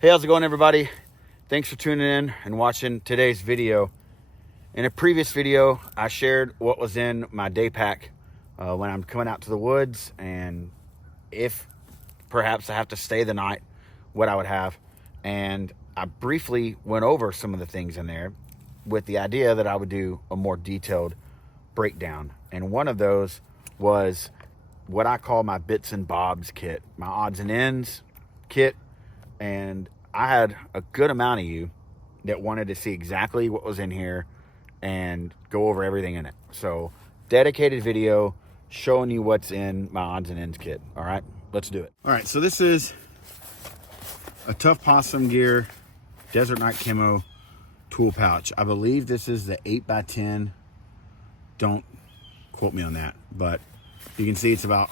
Hey, how's it going, everybody? Thanks for tuning in and watching today's video. In a previous video, I shared what was in my day pack when I'm coming out to the woods, and if perhaps I have to stay the night, what I would have. And I briefly went over some of the things in there with the idea that I would do a more detailed breakdown. And one of those was what I call my bits and bobs kit, my odds and ends kit. And I had a good amount of you that wanted to see exactly what was in here and go over everything in it. So dedicated video showing you what's in my odds and ends kit. All right, let's do it. All right, so this is a Tough Possum Gear Desert Night Camo tool pouch. I believe this is the 8x10. Don't quote me on that, but you can see it's about,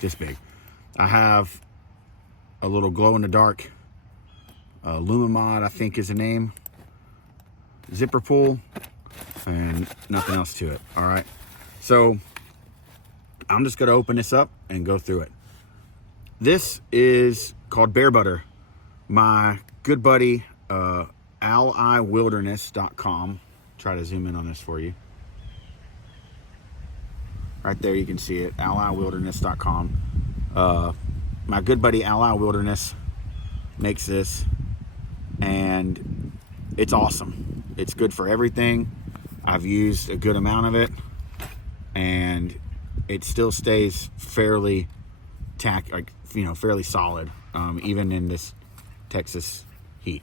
this big. I have a little glow-in-the-dark Lumamod, I think is the name, zipper pull, and nothing else to it. All right, so I'm just gonna open this up and go through it. This is called Bear Butter. My good buddy aliwilderness.com. Try to zoom in on this for you. Right there, you can see it, aliwilderness.com. My good buddy Ally Wilderness makes this, and it's awesome. It's good for everything. I've used a good amount of it, and it still stays fairly fairly solid, even in this Texas heat.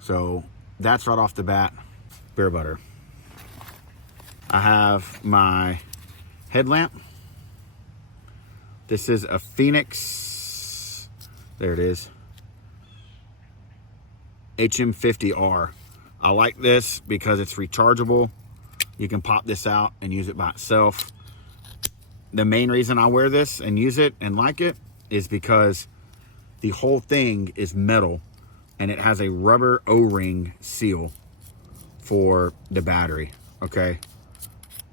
So that's right off the bat, Bear Butter. I have my headlamp. This is a Phoenix, there it is, HM50R. I like this because it's rechargeable. You can pop this out and use it by itself. The main reason I wear this and use it and like it is because the whole thing is metal and it has a rubber O-ring seal for the battery, okay?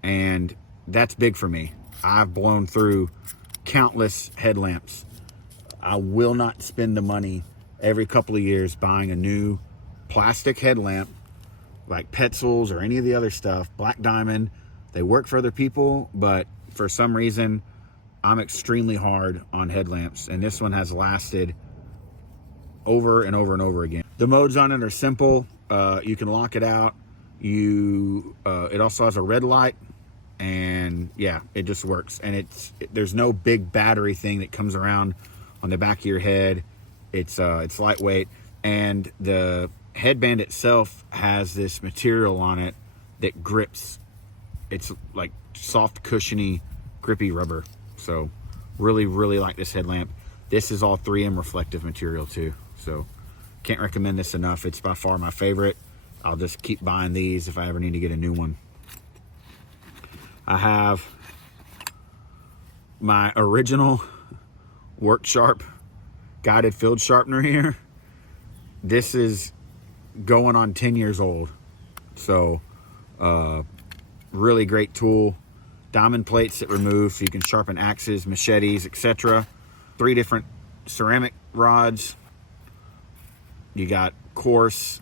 And that's big for me. I've blown through countless headlamps. I will not spend the money every couple of years buying a new plastic headlamp like Petzl's or any of the other stuff. Black Diamond, they work for other people, but for some reason I'm extremely hard on headlamps, and this one has lasted over and over and over again. The modes on it are simple. You can lock it out. It also has a red light, and yeah, it just works. And there's no big battery thing that comes around on the back of your head. It's lightweight, and the headband itself has this material on it that grips. It's like soft, cushiony, grippy rubber. So really, really like this headlamp. This is all 3M reflective material too, so can't recommend this enough. It's by far my favorite. I'll just keep buying these if I ever need to get a new one. I have my original Work Sharp guided field sharpener here. This is going on 10 years old. So really great tool. Diamond plates that remove so you can sharpen axes, machetes, etc. 3 different ceramic rods. You got coarse,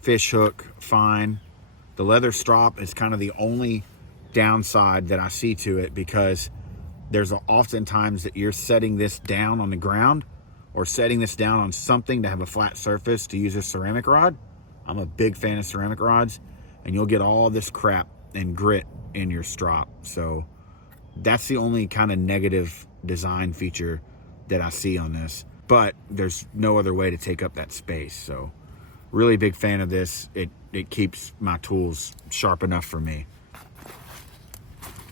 fish hook, fine. The leather strop is kind of the only downside that I see to it, because there's often times that you're setting this down on the ground or setting this down on something to have a flat surface to use a ceramic rod. I'm a big fan of ceramic rods, and you'll get all this crap and grit in your strop. So that's the only kind of negative design feature that I see on this, but there's no other way to take up that space. So really big fan of this. It keeps my tools sharp enough for me.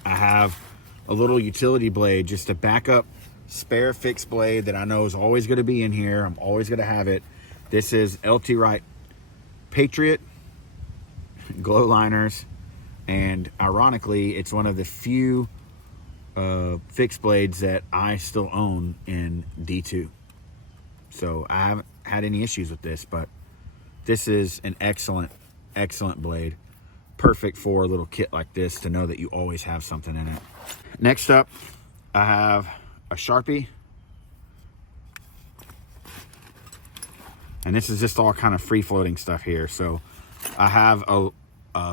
I have a little utility blade, just a backup spare fixed blade that I know is always going to be in here. I'm always going to have it. This is LT Wright Patriot glow liners, and ironically, it's one of the few fixed blades that I still own in D2. So I haven't had any issues with this, but this is an excellent blade. Perfect for a little kit like this, to know that you always have something in it. Next up, I have a Sharpie. And this is just all kind of free floating stuff here. So I have a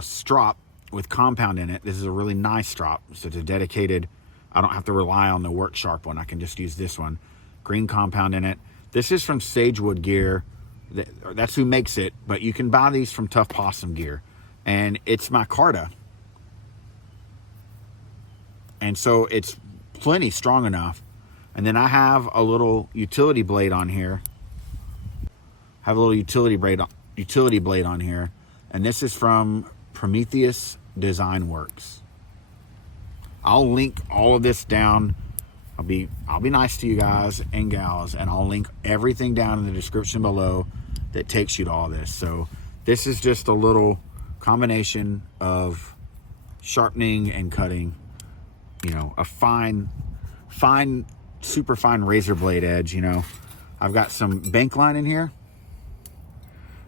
strop with compound in it. This is a really nice strop. So it's a dedicated, I don't have to rely on the Work Sharp one. I can just use this one. Green compound in it. This is from Sagewood Gear. That's who makes it, but you can buy these from Tough Possum Gear. And it's micarta. And so it's plenty strong enough. And then I have a little utility blade on here. Have a little utility blade on here. And this is from Prometheus Design Works. I'll link all of this down. I'll be nice to you guys and gals, and I'll link everything down in the description below that takes you to all this. So this is just a little combination of sharpening and cutting, you know, a fine, super fine razor blade edge. You know, I've got some bank line in here.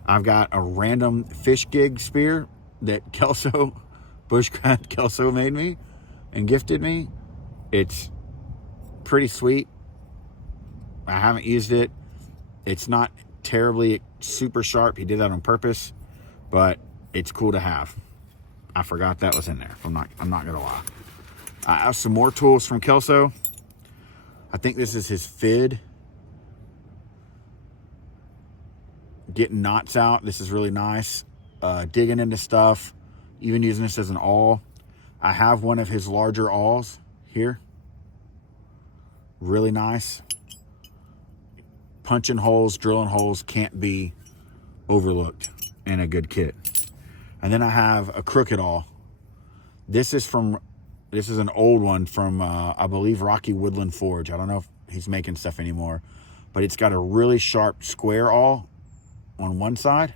I've got a random fish gig spear that Bushcraft Kelso made me and gifted me. It's pretty sweet. I haven't used it. It's not terribly super sharp. He did that on purpose, but it's cool to have. I forgot that was in there. I'm not gonna lie. I have some more tools from Kelso. I think this is his FID. Getting knots out. This is really nice. Digging into stuff. Even using this as an awl. I have one of his larger awls here. Really nice. Punching holes, drilling holes can't be overlooked in a good kit. And then I have a crooked awl. This is an old one from, I believe, Rocky Woodland Forge. I don't know if he's making stuff anymore, but it's got a really sharp square awl on one side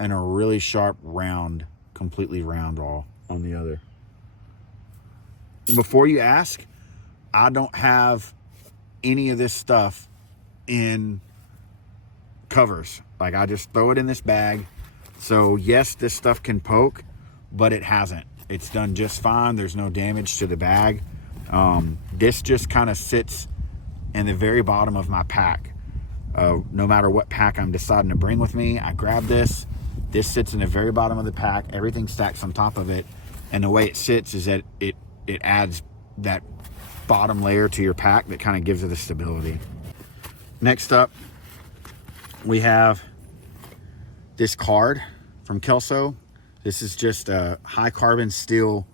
and a really sharp round, completely round awl on the other. Before you ask, I don't have any of this stuff in covers. Like, I just throw it in this bag. So yes, this stuff can poke, but it hasn't. It's done just fine. There's no damage to the bag. This just kind of sits in the very bottom of my pack. No matter what pack I'm deciding to bring with me, I grab this. This sits in the very bottom of the pack. Everything stacks on top of it. And the way it sits is that it adds that bottom layer to your pack that kind of gives it the stability. Next up, we have this card from Kelso. This is just a high carbon steel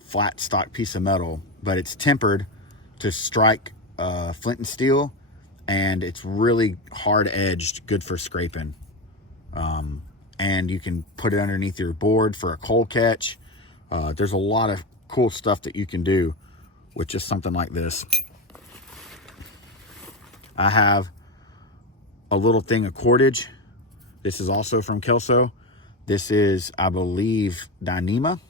flat stock piece of metal, but it's tempered to strike flint and steel, and it's really hard edged, good for scraping. And you can put it underneath your board for a cold catch. There's a lot of cool stuff that you can do with just something like this. I have a little thing of cordage. This is also from Kelso. This is, I believe, Dyneema.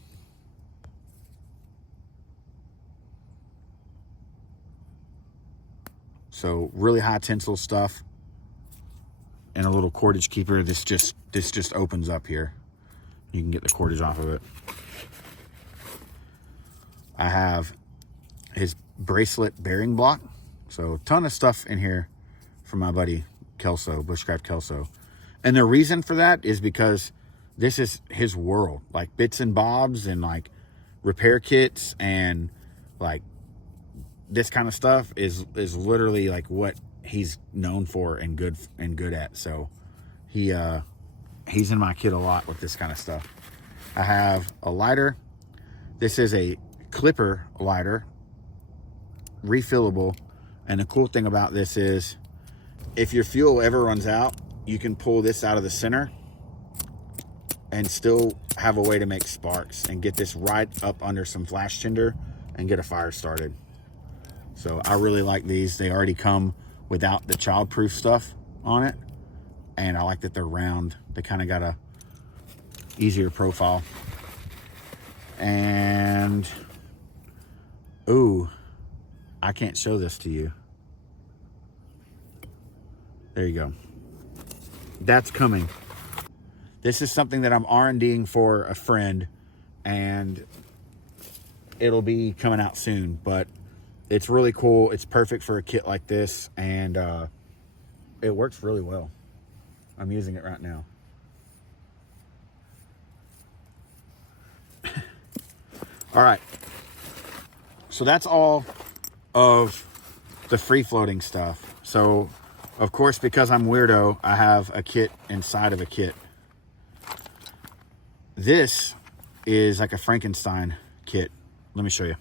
So really high tensile stuff. And a little Cordage Keeper. This just opens up here. You can get the cordage off of it. I have his bracelet bearing block. So a ton of stuff in here from my buddy Kelso, Bushcraft Kelso. And the reason for that is because this is his world. Like bits and bobs and like repair kits and like this kind of stuff is literally like what he's known for and good at. So he's in my kit a lot with this kind of stuff. I have a lighter. This is a clipper lighter, refillable. And the cool thing about this is if your fuel ever runs out, you can pull this out of the center and still have a way to make sparks and get this right up under some flash tinder and get a fire started. So I really like these. They already come without the childproof stuff on it. And I like that they're round. They kind of got a easier profile. And, ooh, I can't show this to you. There you go. That's coming. This is something that I'm R&Ding for a friend, and it'll be coming out soon, but it's really cool. It's perfect for a kit like this, and it works really well. I'm using it right now. All right. So that's all of the free floating stuff. So, of course, because I'm weirdo, I have a kit inside of a kit. This is like a Frankenstein kit. Let me show you.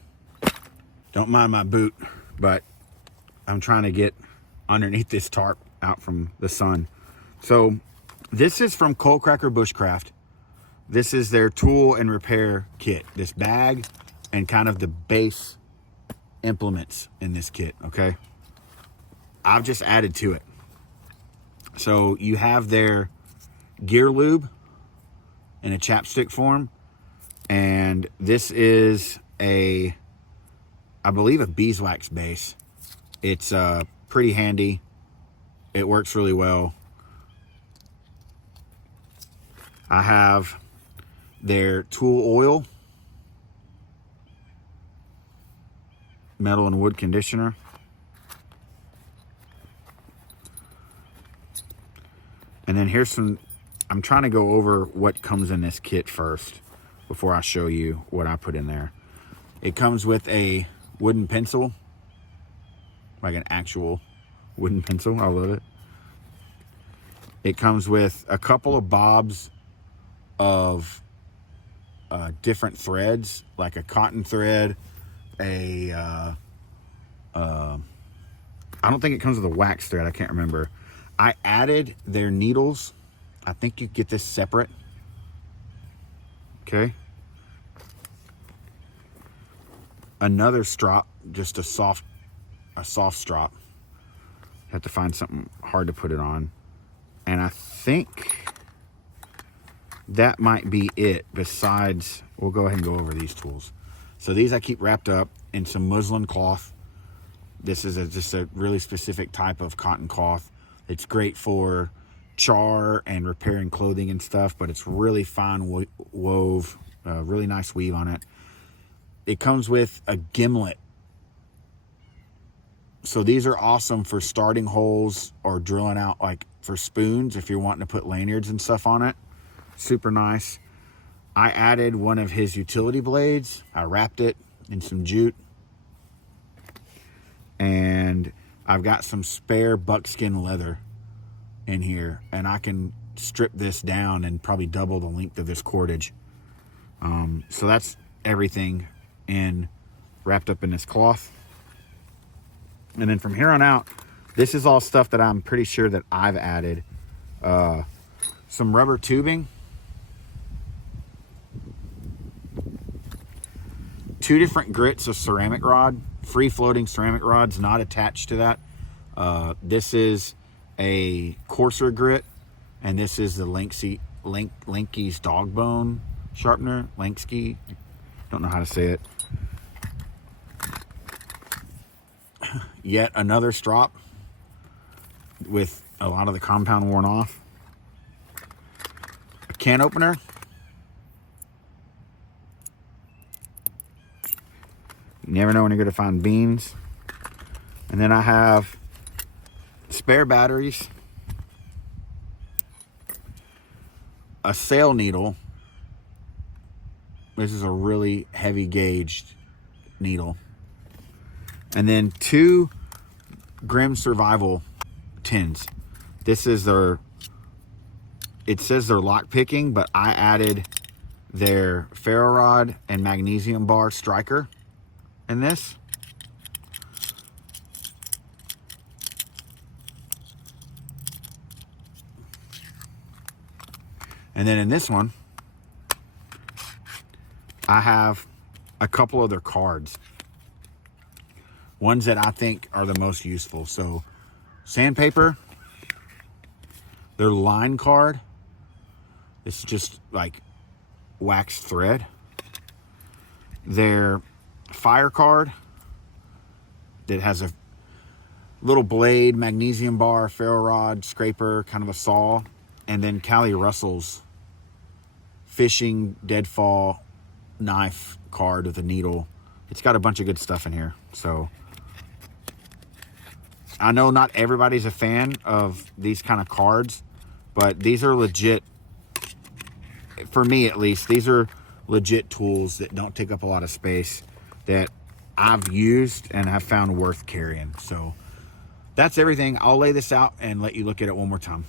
Don't mind my boot, but I'm trying to get underneath this tarp out from the sun. So this is from Coal Cracker Bushcraft. This is their tool and repair kit. This bag and kind of the base implements in this kit, okay? I've just added to it. So you have their gear lube in a chapstick form, and this is I believe a beeswax base. It's pretty handy. It works really well. I have their tool oil, metal and wood conditioner. And then here's some, I'm trying to go over what comes in this kit first before I show you what I put in there. It comes with a wooden pencil, like an actual wooden pencil. I love it. It comes with a couple of bobs of different threads, like a cotton thread, I don't think it comes with a wax thread. I can't remember. I added their needles. I think you get this separate. Okay. Another strop, just a soft strop. Have to find something hard to put it on. And I think that might be it. Besides, we'll go ahead and go over these tools. So these I keep wrapped up in some muslin cloth. This is just a really specific type of cotton cloth. It's great for char and repairing clothing and stuff, but it's really fine wove, really nice weave on it. It comes with a gimlet. So these are awesome for starting holes or drilling out, like for spoons, if you're wanting to put lanyards and stuff on it. Super nice. I added one of his utility blades. I wrapped it in some jute. And I've got some spare buckskin leather in here, and I can strip this down and probably double the length of this cordage. So that's everything wrapped up in this cloth. And then from here on out, this is all stuff that I'm pretty sure that I've added. Some rubber tubing. 2 different grits of ceramic rod, free floating ceramic rods, not attached to that. This is a Corser Grit, and this is the Linky's dog bone sharpener. Linksky, don't know how to say it. Yet another strop with a lot of the compound worn off. A can opener. You never know when you're going to find beans. And then I have spare batteries, a sail needle. This is a really heavy gauged needle. And then 2 Grim Survival tins. This is it says they're lock picking, but I added their ferro rod and magnesium bar striker in this. And then in this one, I have a couple other cards. Ones that I think are the most useful. So sandpaper, their line card. This is just like waxed thread. Their fire card that has a little blade, magnesium bar, ferro rod, scraper, kind of a saw. And then Callie Russell's fishing deadfall knife card with a needle. It's got a bunch of good stuff in here. So I know not everybody's a fan of these kind of cards, but these are legit, for me at least, these are legit tools that don't take up a lot of space that I've used and have found worth carrying. So that's everything. I'll lay this out and let you look at it one more time.